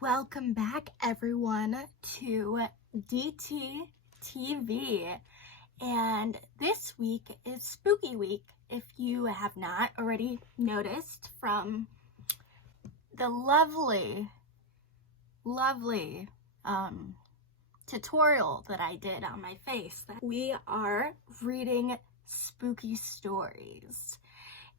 Welcome back, everyone, to DT TV. And this week is Spooky Week, if you have not already noticed from the lovely tutorial that I did on my face. We are reading spooky stories.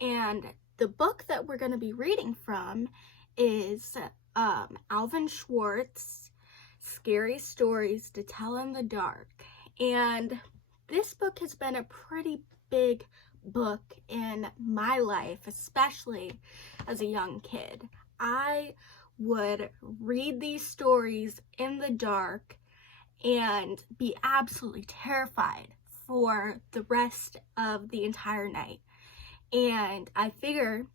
And the book that we're going to be reading from is Alvin Schwartz, Scary Stories to Tell in the Dark. And this book has been a pretty big book in my life, especially as a young kid. I would read these stories in the dark and be absolutely terrified for the rest of the entire night. And I figure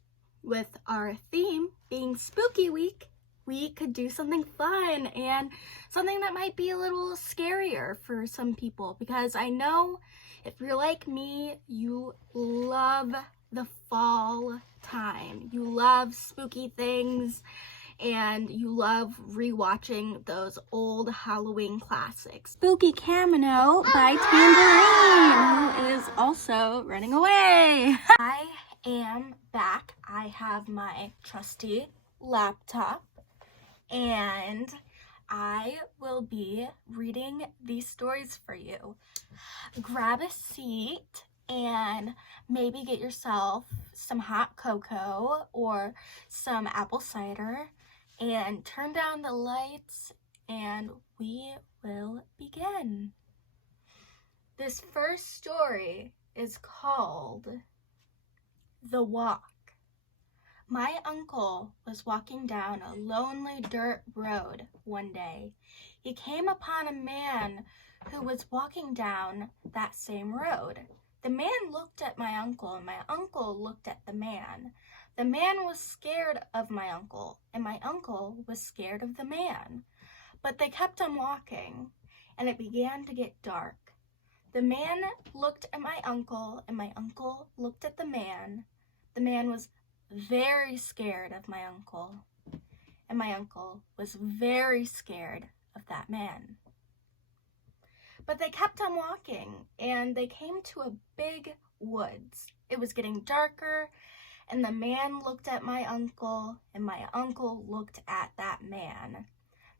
with our theme being Spooky Week, we could do something fun and something that might be a little scarier for some people, because I know if you're like me, you love the fall time. You love spooky things and you love rewatching those old Halloween classics. Spooky Camino by Tangerine, who is also running away. I am back. I have my trusty laptop and I will be reading these stories for you. Grab a seat and maybe get yourself some hot cocoa or some apple cider and turn down the lights and we will begin. This first story is called The Walk. My uncle was walking down a lonely dirt road one day. He came upon a man who was walking down that same road. The man looked at my uncle, and my uncle looked at the man. The man was scared of my uncle, and my uncle was scared of the man. But they kept on walking, and it began to get dark. The man looked at my uncle, and my uncle looked at the man. The man was very scared of my uncle, and my uncle was very scared of that man. But they kept on walking, and they came to a big woods. It was getting darker, and the man looked at my uncle, and my uncle looked at that man.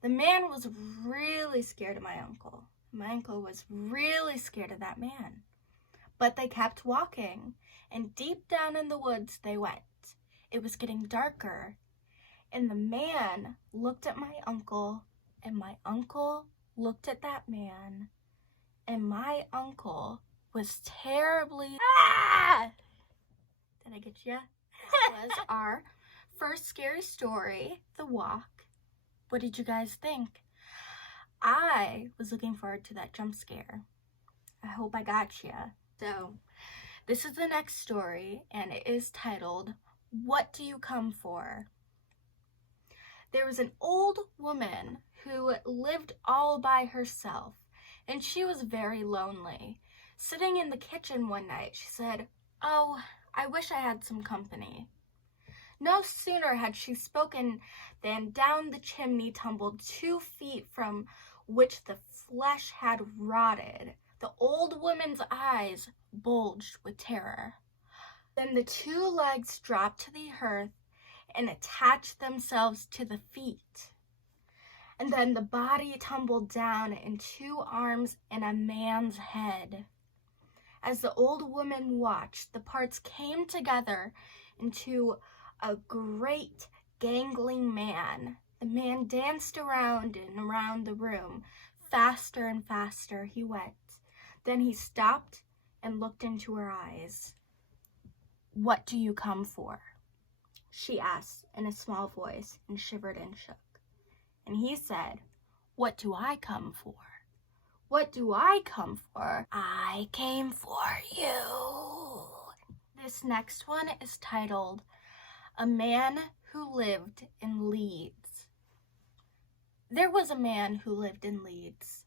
The man was really scared of my uncle. My uncle was really scared of that man. But they kept walking, and deep down in the woods they went. It was getting darker, and the man looked at my uncle, and my uncle looked at that man, and my uncle was terribly... Ah! Did I get you? That was our first scary story, The Walk. What did you guys think? I was looking forward to that jump scare. I hope I got you. So, this is the next story, and it is titled, What Do You Come For? There was an old woman who lived all by herself, and she was very lonely. Sitting in the kitchen one night, she said, "Oh, I wish I had some company." No sooner had she spoken than down the chimney tumbled 2 feet from which the flesh had rotted. The old woman's eyes bulged with terror. Then the 2 legs dropped to the earth and attached themselves to the feet. And then the body tumbled down in 2 arms and a man's head. As the old woman watched, the parts came together into a great gangling man. The man danced around and around the room. Faster and faster he went. Then he stopped and looked into her eyes. "What do you come for?" she asked in a small voice and shivered and shook. And he said, "What do I come for? What do I come for? I came for you." This next one is titled, A Man Who Lived in Leeds. There was a man who lived in Leeds.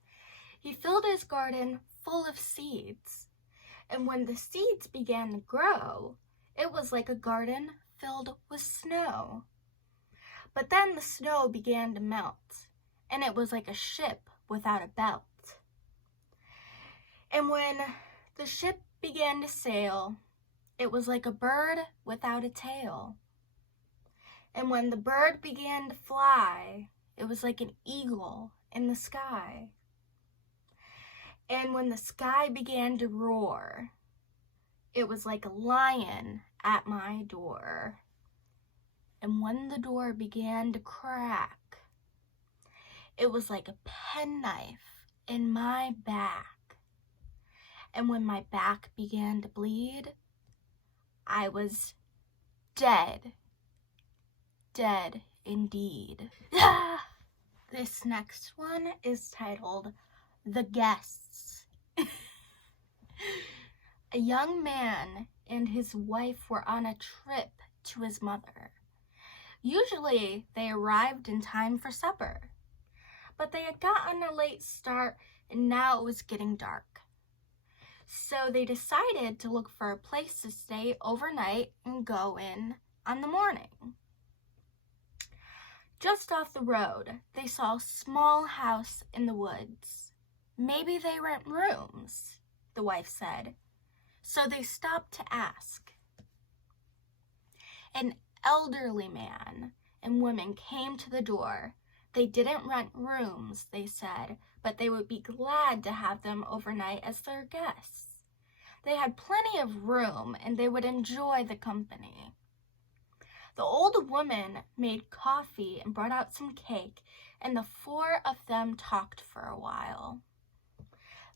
He filled his garden full of seeds, and when the seeds began to grow, it was like a garden filled with snow. But then the snow began to melt, and it was like a ship without a belt. And when the ship began to sail, it was like a bird without a tail. And when the bird began to fly, it was like an eagle in the sky. And when the sky began to roar, it was like a lion at my door. And when the door began to crack, it was like a penknife in my back. And when my back began to bleed, I was dead. Dead indeed. This next one is titled The Guests. A young man and his wife were on a trip to his mother. Usually they arrived in time for supper, but they had gotten a late start and now it was getting dark. So they decided to look for a place to stay overnight and go in on the morning. Just off the road, they saw a small house in the woods. Maybe they rent rooms, the wife said. So they stopped to ask. An elderly man and woman came to the door. They didn't rent rooms, they said, but they would be glad to have them overnight as their guests. They had plenty of room and they would enjoy the company. The old woman made coffee and brought out some cake, and the four of them talked for a while.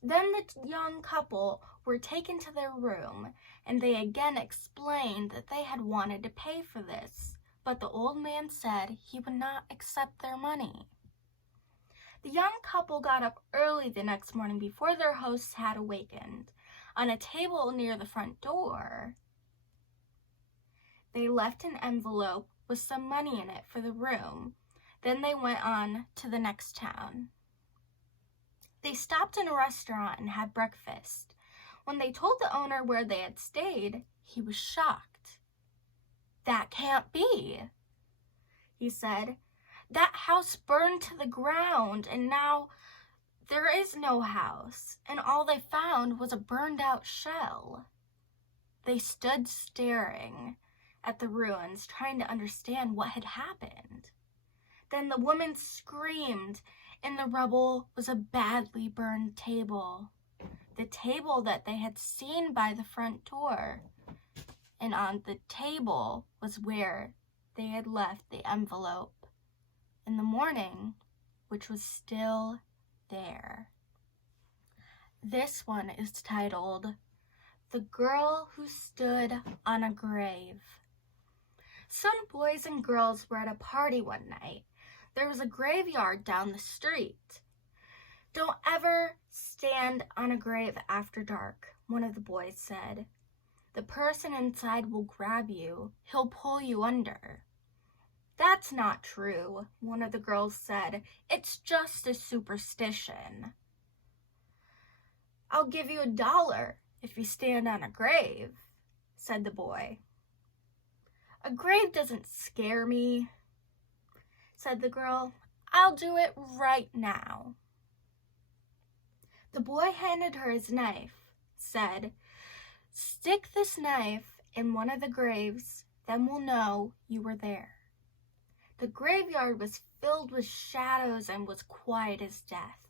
Then the young couple were taken to their room, and they again explained that they had wanted to pay for this, but the old man said he would not accept their money. The young couple got up early the next morning before their hosts had awakened. On a table near the front door, they left an envelope with some money in it for the room. Then they went on to the next town. They stopped in a restaurant and had breakfast. When they told the owner where they had stayed, he was shocked. "That can't be," he said. "That house burned to the ground, and now there is no house, and all they found was a burned out shell." They stood staring at the ruins, trying to understand what had happened. Then the woman screamed. In the rubble was a badly burned table, the table that they had seen by the front door. And on the table was where they had left the envelope in the morning, which was still there. This one is titled The Girl Who Stood on a Grave. Some boys and girls were at a party one night. There was a graveyard down the street. "Don't ever stand on a grave after dark," one of the boys said. "The person inside will grab you. He'll pull you under." "That's not true," one of the girls said. "It's just a superstition." "I'll give you $1 if you stand on a grave," said the boy. "A grave doesn't scare me," said the girl. "I'll do it right now." The boy handed her his knife, said, "Stick this knife in one of the graves, then we'll know you were there." The graveyard was filled with shadows and was quiet as death.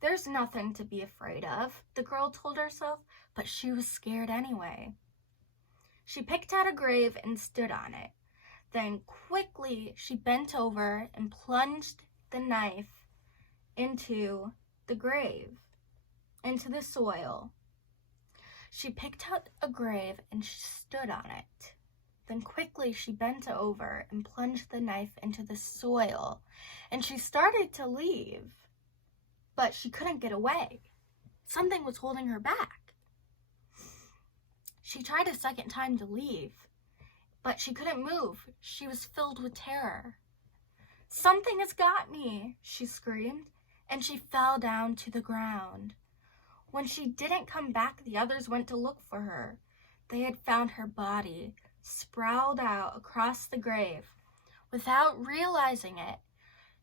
"There's nothing to be afraid of," the girl told herself, but she was scared anyway. She picked out a grave and stood on it. Then quickly she bent over and plunged the knife into the grave, into the soil. She picked out a grave and she stood on it. Then quickly she bent over and plunged the knife into the soil, and she started to leave, but she couldn't get away. Something was holding her back. She tried a second time to leave, but she couldn't move. She was filled with terror. "Something has got me," she screamed, and she fell down to the ground. When she didn't come back, the others went to look for her. They had found her body sprawled out across the grave Without realizing it,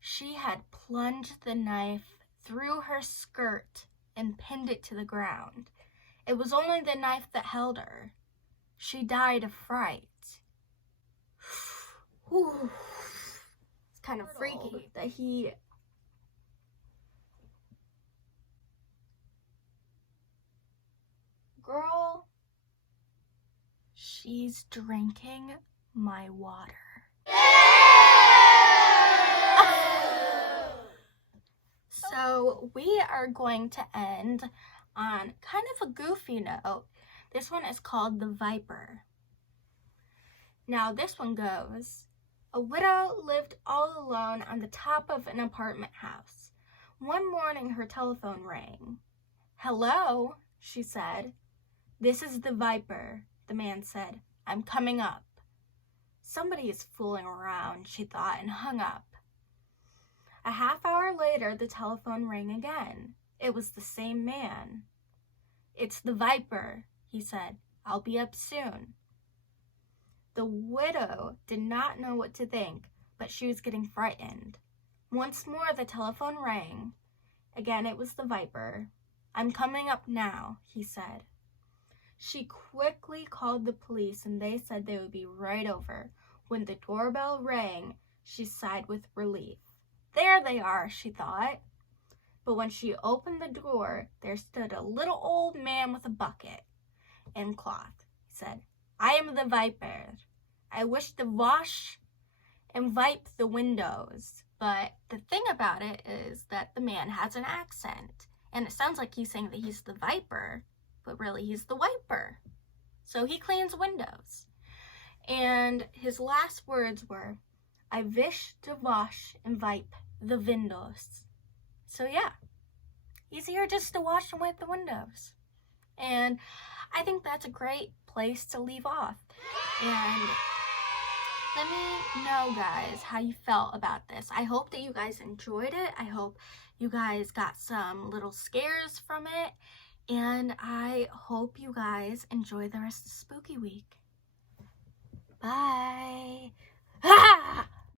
she had plunged the knife through her skirt and pinned it to the ground. It was only the knife that held her. She died of fright. Whew. It's kind of freaky that he... Girl, she's drinking my water. So we are going to end on kind of a goofy note. This one is called The Viper. Now this one goes, a widow lived all alone on the top of an apartment house. One morning her telephone rang. Hello, she said. This is the Viper, the man said. I'm coming up. Somebody is fooling around, she thought, and hung up. A half hour later, the telephone rang again. It was the same man. It's the Viper, he said. I'll be up soon. The widow did not know what to think, but she was getting frightened. Once more, the telephone rang. Again, it was the Viper. I'm coming up now, he said. She quickly called the police, and they said they would be right over. When the doorbell rang, she sighed with relief. There they are, she thought. But when she opened the door, there stood a little old man with a bucket and cloth. He said, I am the Viper. I wish to wash and wipe the windows. But the thing about it is that the man has an accent. And it sounds like he's saying that he's the Viper, but really he's the wiper. So he cleans windows. And his last words were, I wish to wash and wipe the windows. So yeah, he's here just to wash and wipe the windows. And I think that's a great place to leave off. And let me know, guys, how you felt about this. I hope that you guys enjoyed it. I hope you guys got some little scares from it. And I hope you guys enjoy the rest of Spooky Week. Bye.